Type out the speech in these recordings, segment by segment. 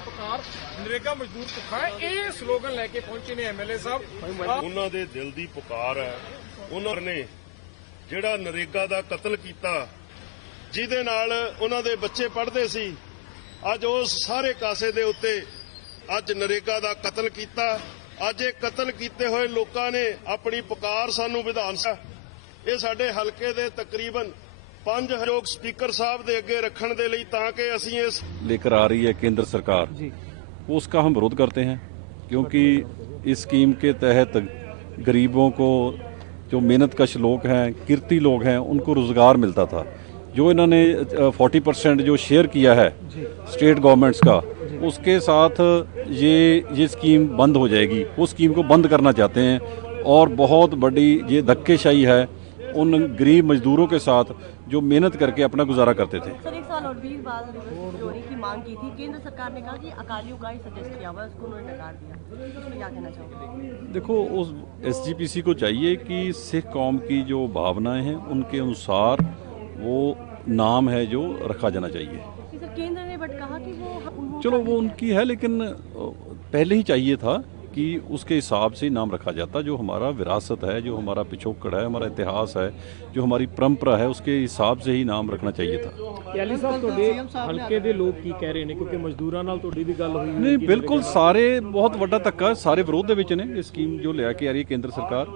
पुकार नरेगा मजदूर भुखा है, ये स्लोगन लेके पहुंचे ने एमएलए साहब। ਉਹਨਾਂ ਦੇ ਦਿਲ ਦੀ ਪੁਕਾਰ ਹੈ। ਉਹਨਾਂ ਨੇ ਜਿਹੜਾ ਨਰੇਗਾ ਦਾ ਕਤਲ ਕੀਤਾ, ਜਿਹਦੇ ਨਾਲ ਉਹਨਾਂ ਦੇ ਬੱਚੇ ਪੜ੍ਹਦੇ ਸੀ, ਅੱਜ ਉਸ ਸਾਰੇ ਕਾਸੇ ਦੇ ਉੱਤੇ ਅੱਜ ਨਰੇਗਾ ਦਾ ਕਤਲ ਕੀਤਾ। ਅੱਜ ਇਹ ਕਤਲ ਕੀਤੇ ਹੋਏ ਲੋਕਾਂ ਨੇ ਆਪਣੀ ਪੁਕਾਰ ਸਾਨੂੰ ਵਿਧਾਨ ਸਭਾ, ਇਹ ਸਾਡੇ ਹਲਕੇ ਦੇ ਤਕਰੀਬਨ 5 ਹਯੋਗ स्पीकर साहब ਦੇ ਅੱਗੇ ਰੱਖਣ ਦੇ ਲਈ, ਤਾਂ कि ਅਸੀਂ ਇਸ लेकर आ रही है केंद्र सरकार जी, उसका हम विरोध करते हैं, क्योंकि इस स्कीम के तहत गरीबों को, जो मेहनतकश लोग हैं, किरती लोग हैं, उनको रोजगार मिलता था। जो इन्होंने 40% जो शेयर किया है स्टेट गवर्नमेंट्स का, उसके साथ ये स्कीम बंद हो जाएगी। वो स्कीम को बंद करना चाहते हैं और बहुत बड़ी ये धक्केशाही है उन गरीब मजदूरों के साथ जो मेहनत करके अपना गुजारा करते थे। सर, 1 साल और 20 बार जोड़ने की मांग की थी, केंद्र सरकार ने कहा कि अकालियों का ही सजेस्ट किया हुआ है, उसको उन्होंने नकार दिया। इसमें क्या कहना चाहोगे? देखो, उस SGPC को चाहिए कि सिख कौम की जो भावनाएं हैं उनके अनुसार वो नाम है जो रखा जाना चाहिए। सर, केंद्र ने बट कहा कि वो चलो वो उनकी है, लेकिन पहले ही चाहिए था कि उसके हिसाब से ही नाम रखा जाता। जो हमारा विरासत है, जो हमारा पिछोकड़ है, हमारा इतिहास है, जो हमारी परंपरा है, उसके हिसाब से ही नाम रखना चाहिए था। याली साहब ਤੁਹਾਡੇ ਹਲਕੇ ਦੇ ਲੋਕ ਕੀ ਕਹਿ ਰਹੇ ਨੇ, ਕਿਉਂਕਿ ਮਜ਼ਦੂਰਾਂ ਨਾਲ ਤੁਹਾਡੀ ਵੀ ਗੱਲ ਹੋਈ? नहीं, बिल्कुल सारे बहुत ਵੱਡਾ ਧੱਕਾ ਸਾਰੇ ਵਿਰੋਧ ਦੇ ਵਿੱਚ ਨੇ। ਇਹ ਸਕੀਮ ਜੋ ਲਿਆ ਕੇ ਆ ਰਹੀ ਹੈ ਕੇਂਦਰ ਸਰਕਾਰ,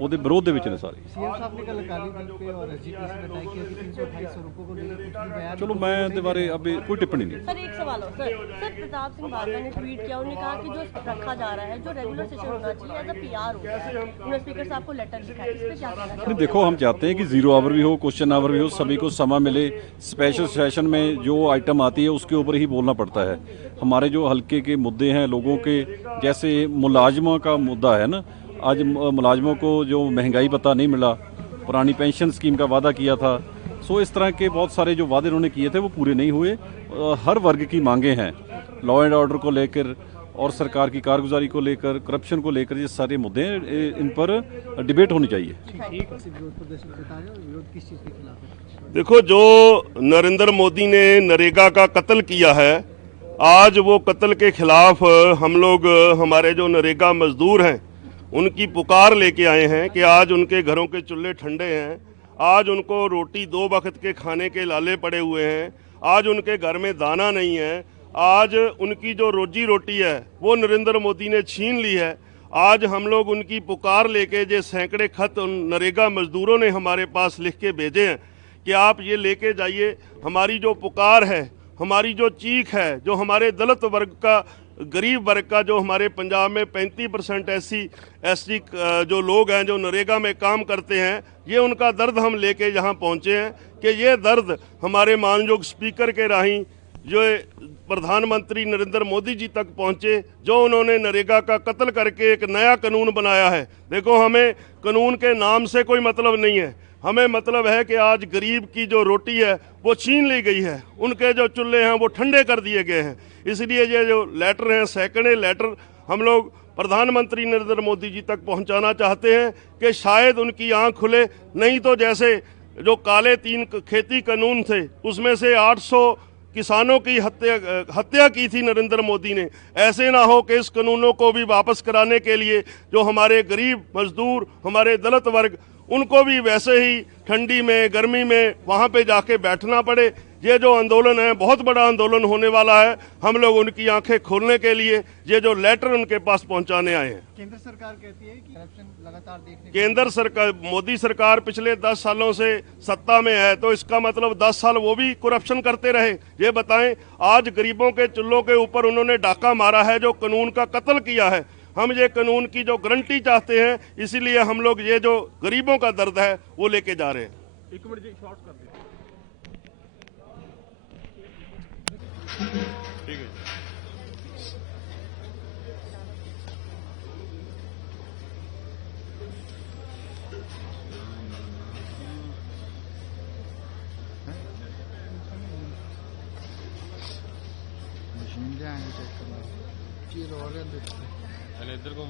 ਉਹਦੇ ਵਿਰੋਧ ਦੇ ਵਿੱਚ ਨੇ ਸਾਰੇ। सीएम साहब ने कल अकाली दल पे और SGPC पे बताया कि अभी 328 रुपये को लेकर कुछ भी बयान। चलो मैं इसके बारे अब कोई टिप्पणी नहीं। सर, एक सवाल हो सर, प्रताप सिंह बाजवा ने ट्वीट किया, उन्होंने कहा कि जो रखा जा रहा है, जो रेगुलर सेशन होना चाहिए, एज अ PR होता है, उन्होंने स्पीकर साहब को लेटर लिखा है, इस पे क्या कहना नहीं, चाहोगे? देखो, हम चाहते हैं कि 0 आवर भी हो, क्वेश्चन आवर भी हो, सभी को समय मिले। स्पेशल सेशन में जो आइटम आती है उसके ऊपर ही बोलना पड़ता है। हमारे जो हल्के के मुद्दे हैं लोगों के, जैसे मुलाजमों का मुद्दा है ना, आज मुलाजमों को जो महंगाई भत्ता नहीं मिला, पुरानी पेंशन स्कीम का वादा किया था, सो इस तरह के बहुत सारे जो वादे उन्होंने किए थे वो पूरे नहीं हुए। हर वर्ग की मांगें हैं, लॉ एंड ऑर्डर को लेकर और सरकार की कारगुजारी को लेकर, करप्शन को लेकर, ये सारे मुद्दे हैं, इन पर डिबेट होनी चाहिए। देखो, जो नरेंद्र मोदी ने नरेगा का कत्ल किया है, आज वो कत्ल के खिलाफ हम लोग, हमारे जो नरेगा मजदूर हैं, उनकी पुकार लेके आए हैं कि आज उनके घरों के चूल्हे ठंडे हैं, आज उनको रोटी 2 वक्त के खाने के लाले पड़े हुए हैं, आज उनके घर में दाना नहीं है, आज उनकी जो रोजी रोटी है वो नरेंद्र मोदी ने छीन ली है। आज हम लोग उनकी पुकार लेके, जो सैकड़े खत उन नरेगा मजदूरों ने हमारे पास लिख के भेजे हैं कि आप ये लेके जाइए, हमारी जो पुकार है, हमारी जो चीख है, जो हमारे दलित वर्ग का, गरीब वर्ग का, जो हमारे पंजाब में 35% SC जो लोग हैं जो नरेगा में काम करते हैं, ये उनका दर्द हम लेके यहाँ पहुँचे हैं कि ये दर्द हमारे मानयोग स्पीकर के राही जो प्रधानमंत्री नरेंद्र मोदी जी तक पहुँचे, जो उन्होंने नरेगा का कत्ल करके एक नया कानून बनाया है। देखो, हमें कानून के नाम से कोई मतलब नहीं है, हमें मतलब है कि आज गरीब की जो रोटी है वो छीन ली गई है, उनके जो चूल्हे हैं वो ठंडे कर दिए गए हैं। इसलिए ये जो लेटर हैं, सैकड़े लेटर हम लोग प्रधानमंत्री नरेंद्र मोदी जी तक पहुंचाना चाहते हैं कि शायद उनकी आंख खुले। नहीं तो जैसे जो काले 3 खेती कानून थे, उसमें से 800 किसानों की हत्या की थी नरेंद्र मोदी ने, ऐसे ना हो कि इस कानूनों को भी वापस कराने के लिए जो हमारे गरीब मजदूर, हमारे दलित वर्ग, उनको भी वैसे ही ठंडी में, गर्मी में वहाँ पे जाके बैठना पड़े। ये जो आंदोलन है बहुत बड़ा आंदोलन होने वाला है। हम लोग उनकी आंखें खोलने के लिए ये जो लेटर उनके पास पहुंचाने आए हैं। केंद्र सरकार कहती है कि करप्शन लगातार देखने केंद्र सरकार, मोदी सरकार पिछले 10 सालों से सत्ता में है, तो इसका मतलब 10 साल वो भी करप्शन करते रहे? ये बताएं, आज गरीबों के चूल्हों के ऊपर उन्होंने डाका मारा है, जो कानून का कत्ल किया है। हम ये कानून की जो गारंटी चाहते हैं, इसीलिए हम लोग ये जो गरीबों का दर्द है वो लेके जा रहे हैं। 1 मिनट जी, शॉर्ट कर दीजिए। ठीक है। मशीन जाएंगे चेक करना, चीज और इधर को